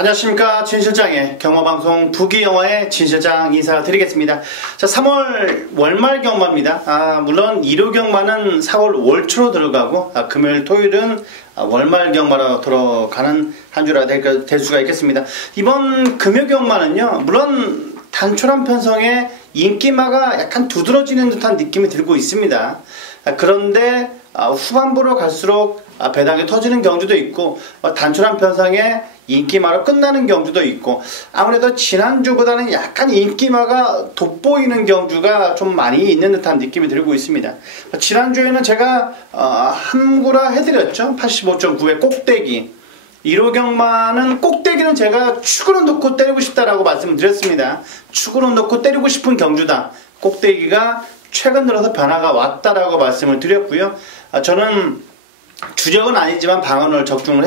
안녕하십니까. 진실장의 경마방송 부기영화의 진실장 인사드리겠습니다. 자, 3월 월말 경마입니다. 물론 일요 경마는 4월 월초로 들어가고 금요일 토요일은 월말 경마로 들어가는 한 주라 될 수가 있겠습니다. 이번 금요 경마는요, 물론 단촐한 편성에 인기마가 약간 두드러지는 듯한 느낌이 들고 있습니다. 그런데 후반부로 갈수록 배당이 터지는 경주도 있고 단촐한 편성에 인기마로 끝나는 경주도 있고, 아무래도 지난주보다는 약간 인기마가 돋보이는 경주가 좀 많이 있는 듯한 느낌이 들고 있습니다. 지난주에는 제가 함구라 해드렸죠. 85.9의 꼭대기. 1호 경마는 꼭대기는 제가 축으로 놓고 때리고 싶다라고 말씀드렸습니다. 축으로 놓고 때리고 싶은 경주다. 꼭대기가 최근 들어서 변화가 왔다라고 말씀을 드렸고요. 저는 주력은 아니지만 방언을 적중을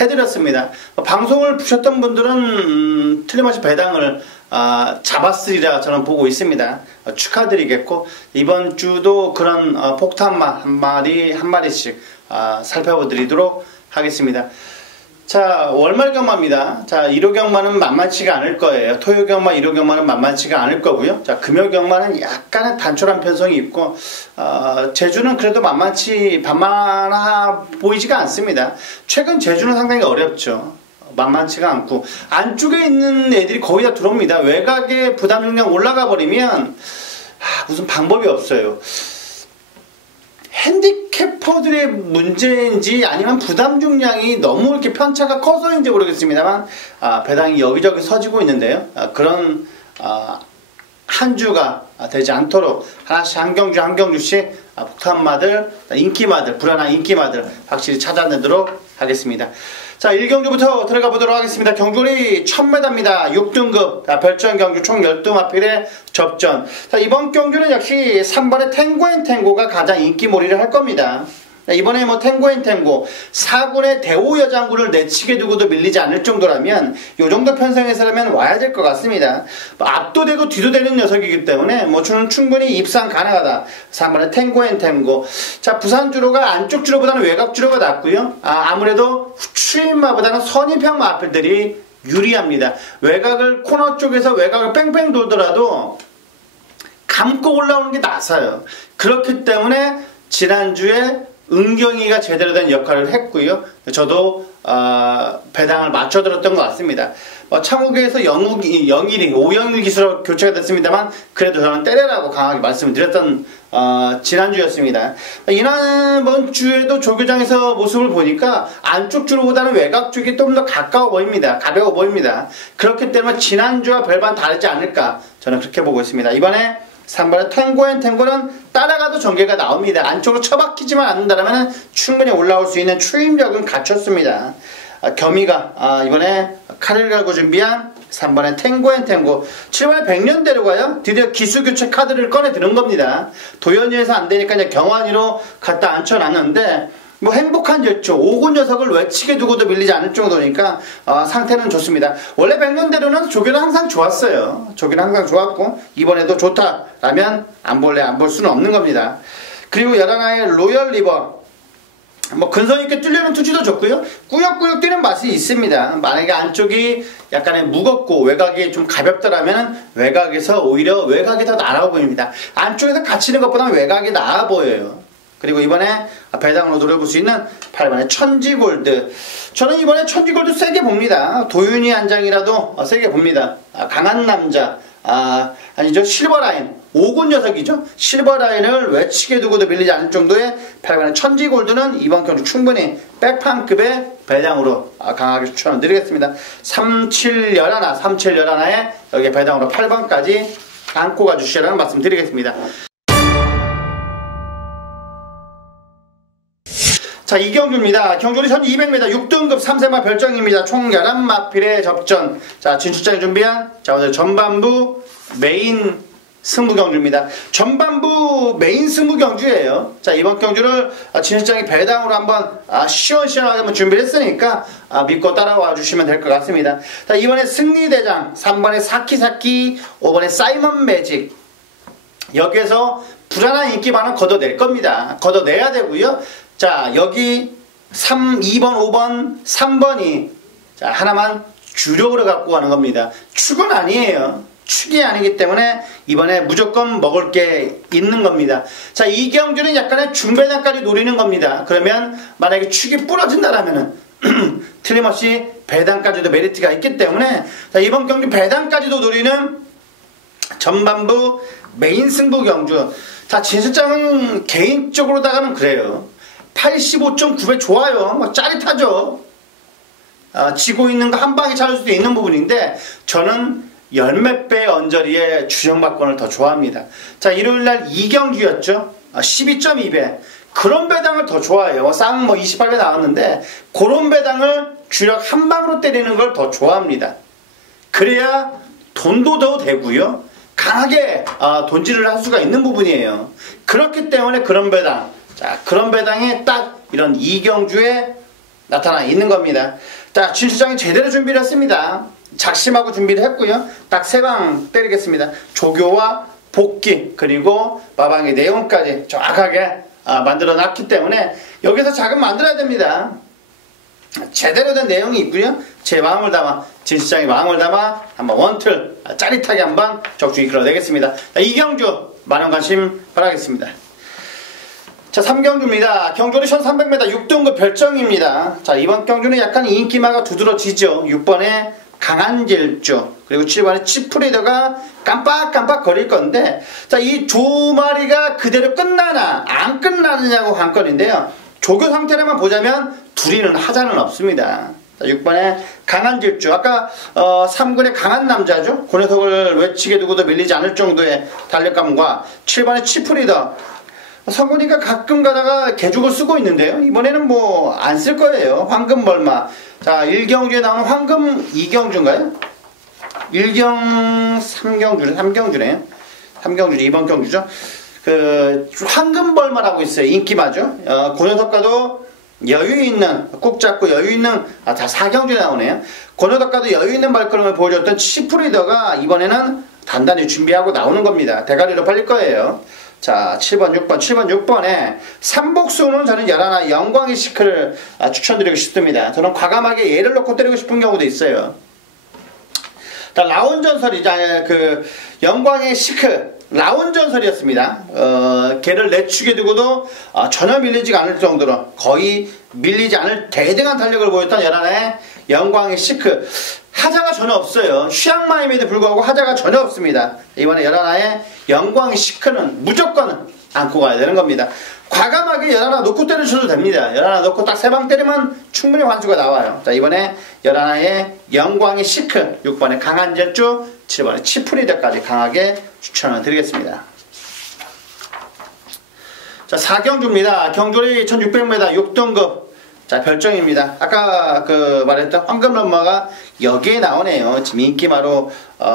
해드렸습니다. 방송을 보셨던 분들은 틀림없이 배당을 잡았으리라 저는 보고 있습니다. 축하드리겠고, 이번 주도 그런 폭탄마 한 마리씩 살펴보드리도록 하겠습니다. 자, 월말 경마입니다. 자, 1호 경마는 만만치가 않을 거예요. 토요 경마, 1호 경마는 만만치가 않을 거고요. 자, 금요 경마는 약간의 단촐한 편성이 있고, 제주는 그래도 만만하 보이지가 않습니다. 최근 제주는 상당히 어렵죠. 만만치가 않고, 안쪽에 있는 애들이 거의 다 들어옵니다. 외곽에 부담 중량 올라가 버리면 무슨 방법이 없어요. 핸디캐퍼들의 문제인지 아니면 부담 중량이 너무 이렇게 편차가 커서인지 모르겠습니다만 배당이 여기저기 서지고 있는데요. 그런 한 주가 되지 않도록 하나씩 한 경주씩 폭탄마들, 인기마들, 불안한 인기마들 확실히 찾아내도록 하겠습니다. 자, 1경주부터 들어가 보도록 하겠습니다. 경주리 1000m입니다. 6등급 별전 경주 총 12마필의 접전. 자, 이번 경주는 역시 3번의 탱고앤탱고가 가장 인기몰이를 할 겁니다. 이번에 탱고앤탱고 4군의 대오 여장군을 내치게 두고도 밀리지 않을 정도라면 이 정도 편성에서라면 와야 될 것 같습니다. 앞도 되고 뒤도 되는 녀석이기 때문에 저는 충분히 입상 가능하다. 3번의 탱고앤탱고. 자, 부산주로가 안쪽 주로보다는 외곽 주로가 낫고요. 아무래도 추임마보다는 선입형 마필들이 유리합니다. 외곽을 코너 쪽에서 외곽을 뺑뺑 돌더라도 감고 올라오는 게 낫어요. 그렇기 때문에 지난주에 은경이가 제대로 된 역할을 했고요. 저도 배당을 맞춰들었던 것 같습니다. 창욱에서 5영일 기수로 교체가 됐습니다만 그래도 저는 때려라고 강하게 말씀을 드렸던 지난주였습니다. 이번 주에도 조교장에서 모습을 보니까 안쪽 주로보다는 외곽 쪽이 좀 더 가까워 보입니다. 가벼워 보입니다. 그렇기 때문에 지난주와 별반 다르지 않을까 저는 그렇게 보고 있습니다. 이번에 3번의 탱고앤탱고는 따라가도 전개가 나옵니다. 안쪽으로 처박히지만 않는다면 충분히 올라올 수 있는 추임력은 갖췄습니다. 겸이가 이번에 칼을 갈고 준비한 3번의 탱고앤탱고 7번에 백년대로가요. 드디어 기수교체 카드를 꺼내 드는 겁니다. 도연이에서 안되니까 이제 경환이로 갖다 앉혀놨는데 행복한 졌죠. 5군 녀석을 외치게 두고도 밀리지 않을 정도니까 상태는 좋습니다. 원래 백년대로는 조교는 항상 좋았어요. 조교는 항상 좋았고 이번에도 좋다라면 안 볼 수는 없는 겁니다. 그리고 11화의 로열 리버 근성 있게 뚫려는 투지도 좋고요. 꾸역꾸역 뛰는 맛이 있습니다. 만약에 안쪽이 약간의 무겁고 외곽이 좀 가볍더라면 외곽에서 오히려 외곽이 더 나아 보입니다. 안쪽에서 갇히는 것보다는 외곽이 나아 보여요. 그리고 이번에 배당으로 노려볼 수 있는 8번의 천지골드. 저는 이번에 천지골드 세게 봅니다. 도윤이 한 장이라도 세게 봅니다. 강한 남자. 아니죠. 실버라인. 5군 녀석이죠. 실버라인을 외치게 두고도 밀리지 않을 정도의 8번의 천지골드는 이번 경주 충분히 백판급의 배당으로 강하게 추천을 드리겠습니다. 3711에 여기에 배당으로 8번까지 안고 가주시라는 말씀 드리겠습니다. 자, 이경주입니다. 경주리 1200m 6등급 3세마 별정입니다. 총 11마필의 접전. 자, 진출장이 준비한 오늘 전반부 메인 승부 경주입니다. 전반부 메인 승부 경주예요. 자, 이번 경주를 진출장이 배당으로 한번 시원시원하게 한번 준비를 했으니까 믿고 따라와 주시면 될 것 같습니다. 자, 이번에 승리대장 3번에 사키사키, 5번에 사이먼 매직. 여기에서 불안한 인기만은 걷어낼 겁니다. 걷어내야 되고요. 자, 여기 2번, 5번, 3번이 자, 하나만 주력으로 갖고 가는 겁니다. 축은 아니에요. 축이 아니기 때문에 이번에 무조건 먹을 게 있는 겁니다. 자, 이 경주는 약간의 중배당까지 노리는 겁니다. 그러면 만약에 축이 부러진다라면은 틀림없이 배당까지도 메리트가 있기 때문에 자, 이번 경주 배당까지도 노리는 전반부 메인 승부 경주. 자, 진실장은 개인적으로다가는 그래요. 85.9배 좋아요. 뭐 짜릿하죠. 지고 있는 거 한 방에 찾을 수도 있는 부분인데 저는 열몇 배의 언저리의 주정박권을 더 좋아합니다. 자, 일요일날 2경주였죠. 12.2배. 그런 배당을 더 좋아해요. 쌍 28배 나왔는데 그런 배당을 주력 한 방으로 때리는 걸 더 좋아합니다. 그래야 돈도 더 되고요. 강하게 돈질을 할 수가 있는 부분이에요. 그렇기 때문에 그런 배당. 자, 그런 배당이 딱 이런 2경주에 나타나 있는 겁니다. 자, 진수장이 제대로 준비를 했습니다. 작심하고 준비를 했고요. 딱 3방 때리겠습니다. 조교와 복귀 그리고 마방의 내용까지 정확하게 만들어 놨기 때문에 여기서 자금 만들어야 됩니다. 제대로 된 내용이 있고요. 제 마음을 담아 진수장의 마음을 담아 한번 원틀 짜릿하게 한번 적중 이끌어내겠습니다. 이경주 많은 관심 바라겠습니다. 자, 3경주입니다. 경주는 1300m 6등급 별정입니다. 자, 이번 경주는 약간 인기마가 두드러지죠. 6번에 강한 질주 그리고 7번에 치프리더가 깜빡깜빡 거릴 건데 자, 이 두 마리가 그대로 끝나나 안 끝나느냐고 관건인데요. 조교 상태로만 보자면 둘이는 하자는 없습니다. 자, 6번에 강한 질주 아까 3군의 강한 남자죠. 그 녀석을 외치게 두고도 밀리지 않을 정도의 달력감과 7번의 치프리더 성군이가 가끔 가다가 개죽을 쓰고 있는데요. 이번에는 뭐 안 쓸 거예요. 황금벌마. 자, 1경주에 나오는 황금 2경주인가요? 1경 3경주네. 3경주죠. 이번 경주죠. 그 황금벌마라고 있어요. 인기마죠. 그 녀석과도 여유있는 꾹 잡고 여유있는 다 4경주에 나오네요. 그 녀석과도 여유있는 발걸음을 보여줬던 치프리더가 이번에는 단단히 준비하고 나오는 겁니다. 대가리로 팔릴 거예요. 자, 7번, 6번에 삼복수는 저는 11나 영광의 시크를 추천드리고 싶습니다. 저는 과감하게 얘를 놓고 때리고 싶은 경우도 있어요. 자, 라운전설이자 그 영광의 시크 라운전설이었습니다. 걔를 내축에 두고도 전혀 밀리지 않을 정도로 거의 밀리지 않을 대등한 탄력을 보였던 11나의 영광의 시크 하자가 전혀 없어요. 취향마임에도 불구하고 하자가 전혀 없습니다. 이번에 11나의 영광의 시크는 무조건 안고 가야 되는 겁니다. 과감하게 11나 놓고 때려주셔도 됩니다. 11나 놓고 딱 3방 때리면 충분히 환수가 나와요. 자, 이번에 11나의 영광의 시크 6번에 강한 질주 7번에 치프리더까지 강하게 추천을 드리겠습니다. 자, 4경주입니다. 경주리 1600m 6등급 자, 별정입니다. 아까 말했던 황금런마가 여기에 나오네요. 지금 인기마로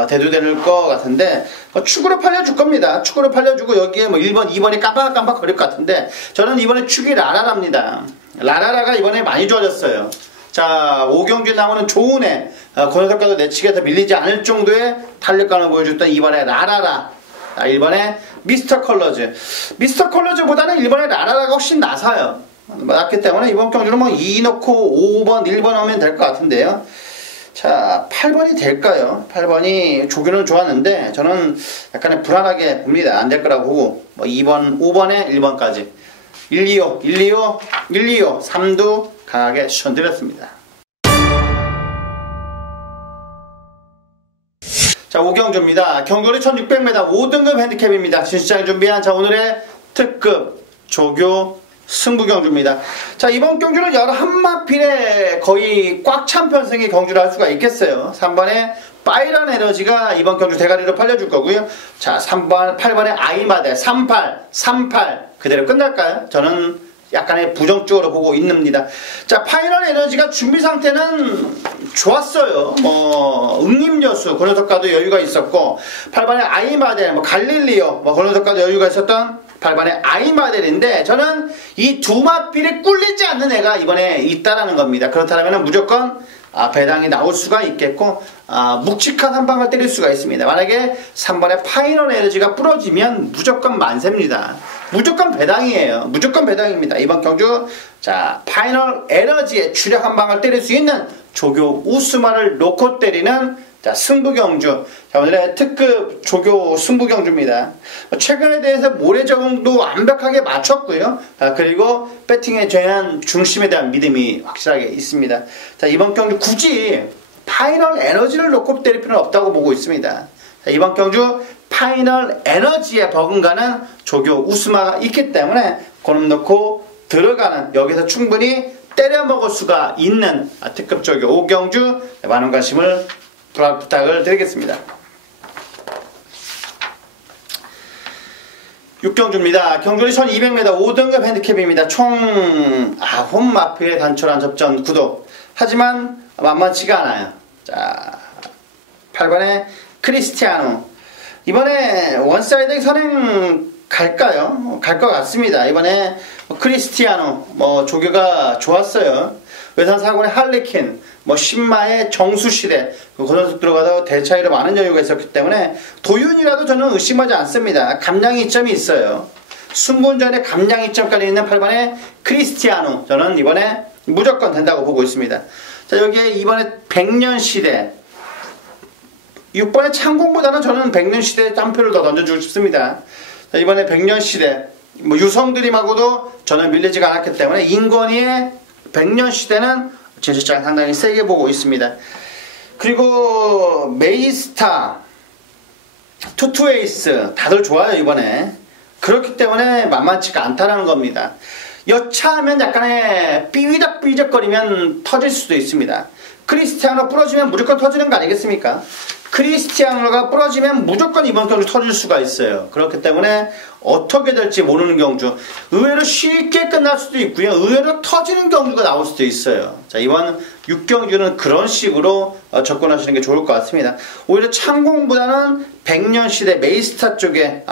대두될 것 같은데 축으로 팔려줄 겁니다. 축으로 팔려주고 여기에 1번, 2번이 깜빡깜빡 거릴 것 같은데 저는 이번에 축이 라라라입니다. 라라라가 이번에 많이 좋아졌어요. 자, 5경주에 나오는 좋은 애 그 녀석과도 내치기에서 밀리지 않을 정도의 탄력감을 보여줬던 이번에 라라라 1번에 미스터 컬러즈 미스터 컬러즈보다는 1번에 라라라가 훨씬 나사요. 맞기 때문에 이번 경주는 2 넣고 5번, 1번 하면 될 것 같은데요. 자, 8번이 될까요? 8번이 조교는 좋았는데 저는 약간의 불안하게 봅니다. 안 될 거라고 보고 2번, 5번에 1번까지 1, 2, 5 3도 강하게 추천드렸습니다. 자, 5경주입니다. 경주리 1600m 5등급 핸디캡입니다. 진수장이 준비한 자, 오늘의 특급 조교 승부경주입니다. 자, 이번 경주는 11마필에 거의 꽉 찬 편승의 경주를 할 수가 있겠어요. 3번에 파이런 에너지가 이번 경주 대가리로 팔려줄 거고요. 자, 8번에 아이마데 38 그대로 끝날까요? 저는 약간의 부정적으로 보고 있습니다. 자, 파이널 에너지가 준비 상태는 좋았어요. 응림여수 그 녀석과도 여유가 있었고 8번에 아이마델 갈릴리오 그 녀석과도 여유가 있었던 8번에 아이마델인데 저는 이 두 마필에 꿀리지 않는 애가 이번에 있다라는 겁니다. 그렇다면 무조건 배당이 나올 수가 있겠고 묵직한 한 방을 때릴 수가 있습니다. 만약에 3번에 파이널 에너지가 부러지면 무조건 만세입니다. 무조건 배당이에요. 무조건 배당입니다. 이번 경주 자, 파이널 에너지의 추력 한 방을 때릴 수 있는 조교 우스마를 놓고 때리는 자, 승부경주. 자, 오늘의 특급 조교 승부경주입니다. 최근에 대해서 모래 적응도 완벽하게 맞췄고요. 그리고 배팅에 대한 중심에 대한 믿음이 확실하게 있습니다. 자, 이번 경주 굳이 파이널 에너지를 놓고 때릴 필요는 없다고 보고 있습니다. 자, 이번 경주 파이널 에너지에 버금가는 조교 우스마가 있기 때문에 그놈 놓고 들어가는, 여기서 충분히 때려 먹을 수가 있는 특급 조교 5경주 많은 관심을 부탁을 드리겠습니다. 6경주입니다. 경주리 1200m 5등급 핸디캡입니다. 총 홈마필의 단촐한 접전 구도. 하지만 만만치가 않아요. 자, 8번에 크리스티아노. 이번에 원사이드 선행 갈까요? 갈 것 같습니다. 이번에 크리스티아노 조교가 좋았어요. 외산 사고의 할리퀸, 신마의 정수시대, 그 선수 들어가다 대차이로 많은 여유가 있었기 때문에 도윤이라도 저는 의심하지 않습니다. 감량 이점이 있어요. 순분전에 감량 이점까지 있는 8번의 크리스티아노, 저는 이번에 무조건 된다고 보고 있습니다. 자, 여기에 이번에 백년시대 6번의 창공보다는 저는 백년시대에 한 표를 더 던져주고 싶습니다. 자, 이번에 백년시대 유성드림하고도 저는 밀리지가 않았기 때문에 인권위의 백년시대는 진실장 상당히 세게 보고 있습니다. 그리고 메이스타 투투에이스 다들 좋아요 이번에. 그렇기 때문에 만만치가 않다라는 겁니다. 여차하면 약간의 삐위적삐위적거리면 터질 수도 있습니다. 크리스티아노 부러지면 무조건 터지는 거 아니겠습니까? 크리스티아노가 부러지면 무조건 이번 경주 터질 수가 있어요. 그렇기 때문에 어떻게 될지 모르는 경주, 의외로 쉽게 끝날 수도 있고요, 의외로 터지는 경주가 나올 수도 있어요. 자, 이번 6경주는 그런 식으로 접근하시는 게 좋을 것 같습니다. 오히려 창공보다는 백년시대 메이스타 쪽에,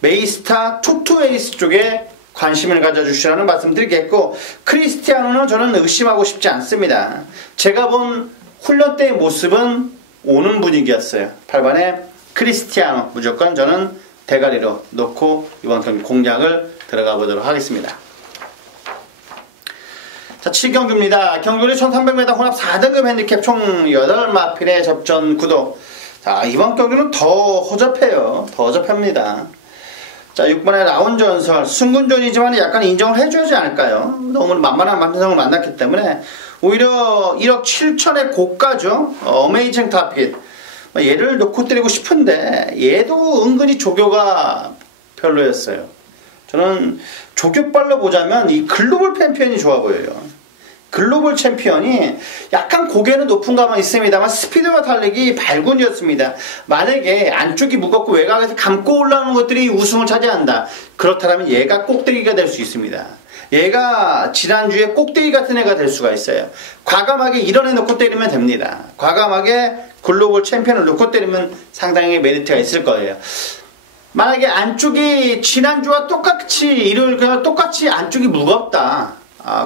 메이스타 투투에이스 쪽에 관심을 가져주시라는 말씀 드리겠고, 크리스티아노는 저는 의심하고 싶지 않습니다. 제가 본 훈련 때의 모습은 오는 분위기였어요. 8번에 크리스티아노 무조건 저는 대가리로 놓고 이번 경기 공략을 들어가 보도록 하겠습니다. 자, 7경주입니다. 경주리 1300m 혼합 4등급 핸디캡 총 8마필의 접전 구도. 자, 이번 경주는 더 허접해요. 더 허접합니다. 자, 6번의 라운전설, 순군전이지만 약간 인정을 해줘야지 않을까요? 너무 만만한 만성을 만났기 때문에 오히려 1억 7천의 고가죠. 어메이징 타핏. 얘를 놓고 때리고 싶은데 얘도 은근히 조교가 별로였어요. 저는 조교빨로 보자면 이 글로벌 챔피언이 좋아 보여요. 글로벌 챔피언이 약간 고개는 높은 감은 있습니다만 스피드와 달리기 발군이었습니다. 만약에 안쪽이 무겁고 외곽에서 감고 올라오는 것들이 우승을 차지한다, 그렇다면 얘가 꼭대기가 될 수 있습니다. 얘가 지난주에 꼭대기 같은 애가 될 수가 있어요. 과감하게 이런 애 놓고 때리면 됩니다. 과감하게 글로벌 챔피언을 놓고 때리면 상당히 메리트가 있을 거예요. 만약에 안쪽이 지난주와 똑같이 일요일 그냥 똑같이 안쪽이 무겁다,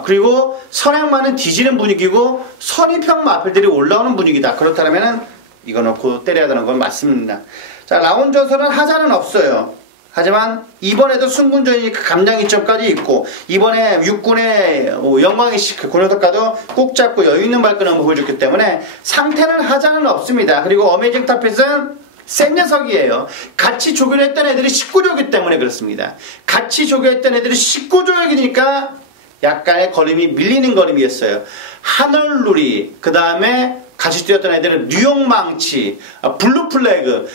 그리고 선행만은 뒤지는 분위기고 선입형 마필들이 올라오는 분위기다, 그렇다면 이거 놓고 때려야 되는 건 맞습니다. 자, 라운전설은 하자는 없어요. 하지만 이번에도 승군전이니까 감량 이점까지 있고, 이번에 육군의 영광의 시크 고려덕가도 꼭 잡고 여유있는 발끈을 보여줬기 때문에 상태는 하자는 없습니다. 그리고 어메이징 타핏은 센 녀석이에요. 같이 조교를 했던 애들이 19조이기 때문에 그렇습니다. 같이 조교했던 애들이 19조이니까 약간의 걸음이 밀리는 걸음이었어요. 하늘누리, 그 다음에 같이 뛰었던 애들은 뉴욕망치, 블루플래그,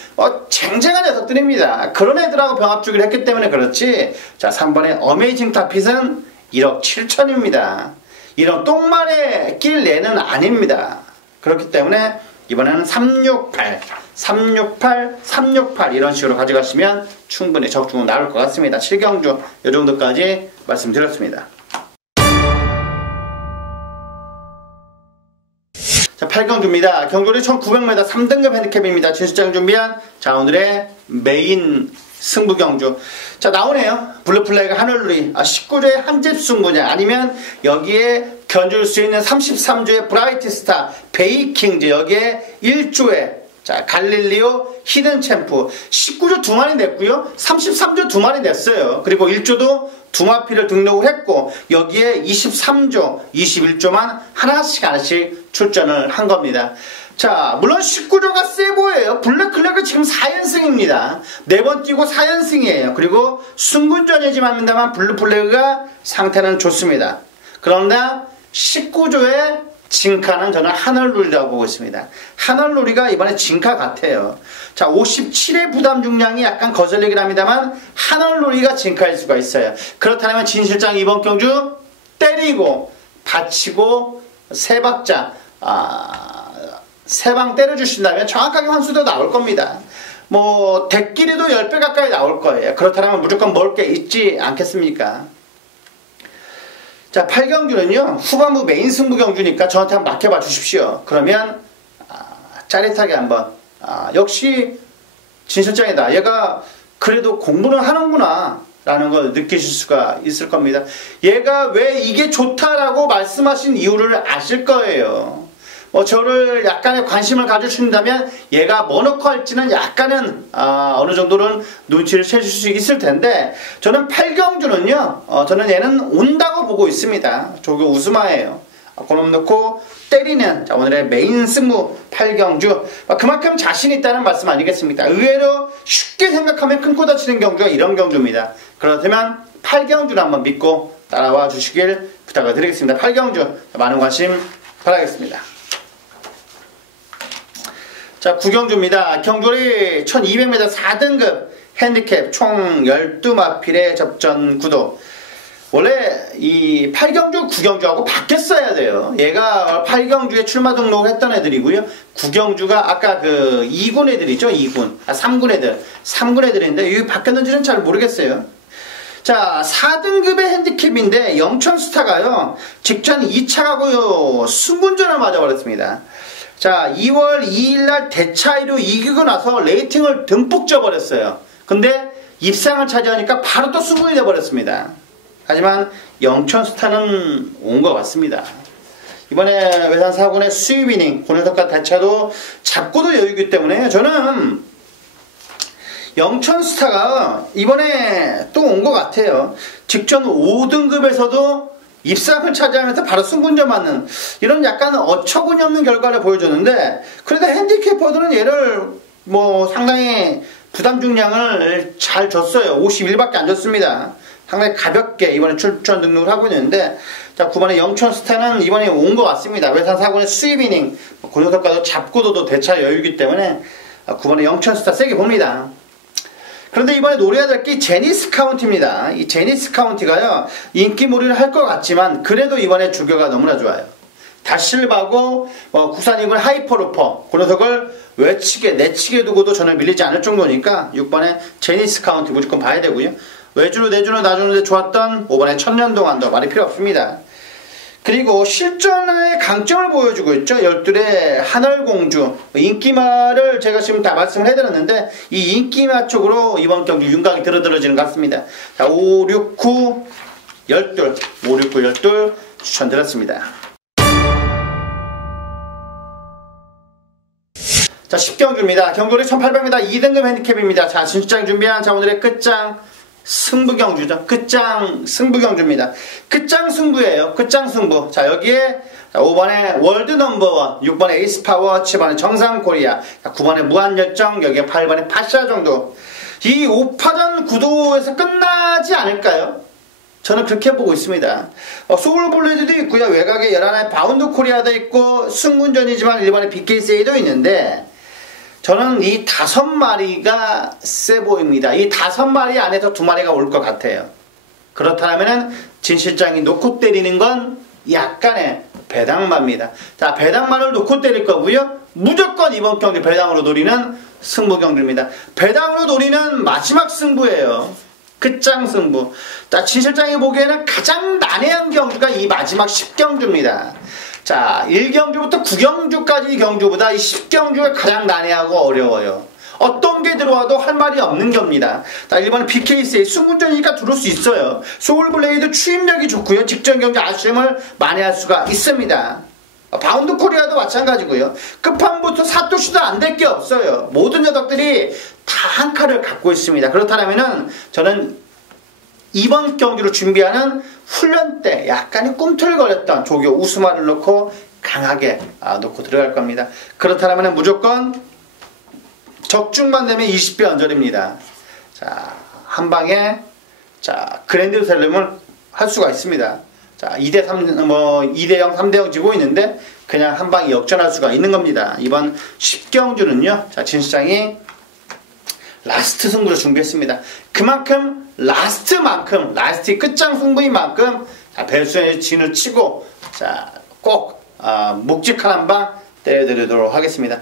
쟁쟁한 녀석들입니다. 그런 애들하고 병합주기를 했기 때문에 그렇지. 자, 3번의 어메이징 타핏은 1억 7천입니다. 이런 똥말에 낄 애는 아닙니다. 그렇기 때문에 이번에는 368, 368, 368 이런 식으로 가져가시면 충분히 적중은 나올 것 같습니다. 7경주 이 정도까지 말씀드렸습니다. 자, 8경주입니다. 경주리 1900m 3등급 핸디캡입니다. 진수장 준비한 자, 오늘의 메인 승부경주. 자, 나오네요. 블루플래그 하늘누리, 19조의 한집 승부냐, 아니면 여기에 견줄 수 있는 33조의 브라이트스타 베이킹즈, 여기에 1조의 자, 갈릴리오 히든 챔프 19조 2마리 냈고요. 33조 2마리 냈어요. 그리고 1조도 2마피를 등록을 했고 여기에 23조, 21조만 하나씩 출전을 한 겁니다. 자, 물론 19조가 세 보여요. 블랙클래그 지금 4연승입니다. 4번 뛰고 4연승이에요. 그리고 승군전이지만 블루플래그가 상태는 좋습니다. 그러나 19조의 진카는 저는 하늘놀이라고 보고 있습니다. 하늘놀이가 이번에 진카 같아요. 자, 57의 부담 중량이 약간 거슬리긴 합니다만 하늘놀이가 진카일 수가 있어요. 그렇다면 진 실장 이번 경주 때리고 받치고 세 박자 세 방 때려주신다면 정확하게 환수도 나올 겁니다. 뭐 대끼리도 10배 가까이 나올 거예요. 그렇다면 무조건 먹을 게 있지 않겠습니까? 자, 8경주는요 후반부 메인 승부 경주니까 저한테 한번 맡겨봐 주십시오. 그러면 짜릿하게 한번 역시 진실장이다, 얘가 그래도 공부는 하는구나 라는 걸 느끼실 수가 있을 겁니다. 얘가 왜 이게 좋다라고 말씀하신 이유를 아실 거예요. 저를 약간의 관심을 가져주신다면 얘가 뭐 넣고 할지는 약간은 어느 정도는 눈치를 채실 수 있을 텐데 저는 8경주는요 저는 얘는 온다고 보고 있습니다. 조금 우스마예요. 그놈 넣고 때리는 오늘의 메인 승부 8경주 그만큼 자신 있다는 말씀 아니겠습니까? 의외로 쉽게 생각하면 큰 코 다치는 경주가 이런 경주입니다. 그렇다면 8경주를 한번 믿고 따라와 주시길 부탁을 드리겠습니다. 8경주 많은 관심 바라겠습니다. 자, 9경주입니다. 경주리 1200m 4등급 핸디캡 총 12마필의 접전 구도. 원래 이 8경주, 9경주하고 바뀌었어야 돼요. 얘가 8경주에 출마 등록을 했던 애들이고요. 9경주가 아까 그 2군 애들이죠. 2군. 3군 애들. 3군 애들인데 이게 바뀌었는지는 잘 모르겠어요. 자, 4등급의 핸디캡인데 영천스타가요 직전 2차 가고요 승군전을 맞아버렸습니다. 자, 2월 2일날 대차이로 이기고 나서 레이팅을 듬뿍 쪄버렸어요. 근데 입상을 차지하니까 바로 또 승군이 돼버렸습니다. 하지만 영천스타는 온 것 같습니다. 이번에 외산 4군의 수입이닝 고려석과 대차도 잡고도 여유이기 때문에 저는 영천스타가 이번에 또 온 것 같아요. 직전 5등급에서도 입상을 차지하면서 바로 승군전 맞는 이런 약간 어처구니 없는 결과를 보여줬는데 그래도 핸디캐퍼들은 얘를 뭐 상당히 부담 중량을 잘 줬어요. 51밖에 안 줬습니다. 상당히 가볍게 이번에 출전 등록을 하고 있는데 자, 9번의 영천스타는 이번에 온 것 같습니다. 외산 4군의 수입이닝 고려석과도 잡고도도 대차 여유이기 때문에 9번의 영천스타 세게 봅니다. 그런데 이번에 노려야 될 게 제니스 카운티입니다. 이 제니스 카운티가요 인기몰이를 할 것 같지만 그래도 이번에 주교가 너무나 좋아요. 다실바고 구산이군 하이퍼루퍼 그 녀석을 외치게 내치게 두고도 저는 밀리지 않을 정도니까 6번에 제니스 카운티 무조건 봐야 되고요. 외주로 내주로 놔주는데 좋았던 5번에 천년동안도 말이 필요 없습니다. 그리고 실전의 강점을 보여주고 있죠. 12의 하늘공주 인기마를 제가 지금 다 말씀을 해드렸는데 이 인기마 쪽으로 이번 경기 윤곽이 들어지는 것 같습니다. 자, 5, 6, 9, 12 5, 6, 9, 12 추천드렸습니다. 자, 10경주입니다. 경주리 1800m 2등급 핸디캡입니다. 자, 진출장 준비한 자 오늘의 끝장 승부경주죠. 끝장 승부경주입니다. 끝장 승부예요. 끝장 승부. 자, 여기에 5번에 월드 넘버원, 6번에 에이스파워, 7번에 정상코리아, 9번에 무한열정, 여기에 8번에 파샤 정도. 이 5파전 구도에서 끝나지 않을까요? 저는 그렇게 보고 있습니다. 소울블레드도 있고요. 외곽에 11의 바운드 코리아도 있고 승군전이지만 1번에 BKCA도 있는데 저는 이 5마리가 세 보입니다. 이 5마리 안에서 2마리가 올 것 같아요. 그렇다면 진 실장이 놓고 때리는 건 약간의 배당마입니다. 자, 배당마를 놓고 때릴 거고요. 무조건 이번 경기 배당으로 노리는 승부 경기입니다. 배당으로 노리는 마지막 승부예요. 끝장 승부. 자, 진 실장이 보기에는 가장 난해한 경주가 이 마지막 10경주입니다. 자, 1경주부터 9경주까지 경주보다 이 10경주가 가장 난해하고 어려워요. 어떤 게 들어와도 할 말이 없는 겁니다. 자, 1번은 BKCA 승군전이니까 들어올 수 있어요. 소울블레이드 추임력이 좋고요. 직전 경주 아쉬움을 만회할 수가 있습니다. 바운드 코리아도 마찬가지고요. 끝판부터 사토시도 안 될 게 없어요. 모든 녀석들이 다 한 칼을 갖고 있습니다. 그렇다면은 저는 이번 경기를 준비하는 훈련 때 약간의 꿈틀거렸던 조교 우스마를 넣고 강하게 놓고 들어갈 겁니다. 그렇다면 무조건 적중만 되면 20배 언저리입니다. 자, 한 방에 자, 그랜드 슬램을 할 수가 있습니다. 자, 2대3 2대0 3대0 지고 있는데 그냥 한 방에 역전할 수가 있는 겁니다. 이번 10경주는요. 자, 진수장이 라스트 승부를 준비했습니다. 그만큼 라스트의 끝장 승부인 만큼 벨수의 진을 치고 자, 꼭 묵직한 한 방 때려드리도록 하겠습니다.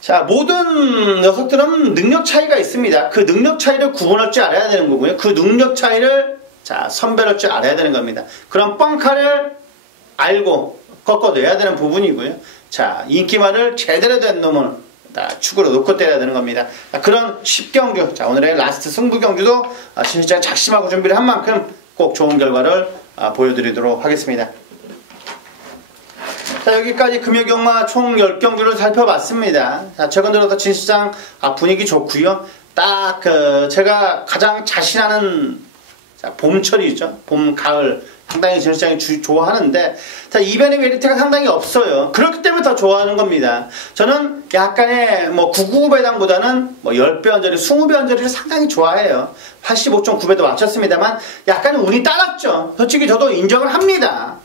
자, 모든 녀석들은 능력 차이가 있습니다. 그 능력 차이를 구분할 줄 알아야 되는 거고요. 그 능력 차이를 자, 선별할 줄 알아야 되는 겁니다. 그런 뻥카를 알고 꺾어내야 되는 부분이고요. 자, 인기말을 제대로 된 놈을 축으로 놓고 때려야 되는 겁니다. 그런 10경주, 자, 오늘의 라스트 승부 경주도 진짜 작심하고 준비를 한 만큼 꼭 좋은 결과를 보여드리도록 하겠습니다. 자, 여기까지 금요경마 총 10경주를 살펴봤습니다. 자, 최근 들어서 진시장 분위기 좋고요. 딱 제가 가장 자신하는 봄철이죠. 봄, 가을 상당히 진시장이 좋아하는데 자, 이변의 메리트가 상당히 없어요. 그렇기 때문에 더 좋아하는 겁니다. 저는 약간의 999 배당보다는 10배 언저리, 20배 언저리를 상당히 좋아해요. 85.9배도 맞췄습니다만 약간 운이 따랐죠. 솔직히 저도 인정을 합니다.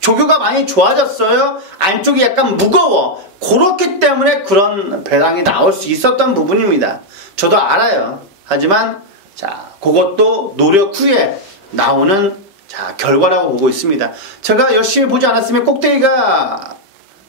조교가 많이 좋아졌어요. 안쪽이 약간 무거워. 그렇기 때문에 그런 배당이 나올 수 있었던 부분입니다. 저도 알아요. 하지만 자, 그것도 노력 후에 나오는 자, 결과라고 보고 있습니다. 제가 열심히 보지 않았으면 꼭대기가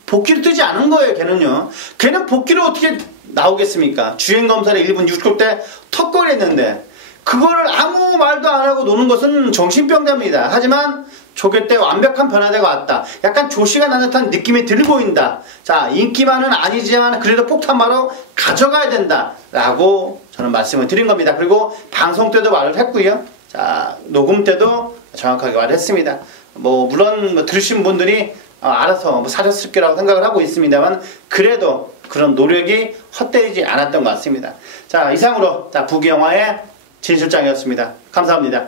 복귀를 뜨지 않은 거예요. 걔는요. 걔는 복귀를 어떻게 나오겠습니까? 주행검사를 1분 60초 때 턱걸이 했는데 그거를 아무 말도 안 하고 노는 것은 정신병자입니다. 하지만 조교 때 완벽한 변화대가 왔다. 약간 조시가 나는 듯한 느낌이 들보인다. 자, 인기만은 아니지만 그래도 폭탄마로 가져가야 된다. 라고 저는 말씀을 드린 겁니다. 그리고 방송 때도 말을 했고요. 자, 녹음 때도 정확하게 말을 했습니다. 물론 들으신 분들이 알아서 사셨을 거라고 생각을 하고 있습니다만 그래도 그런 노력이 헛되지 않았던 것 같습니다. 자, 이상으로 부기영화의 진실장이었습니다. 감사합니다.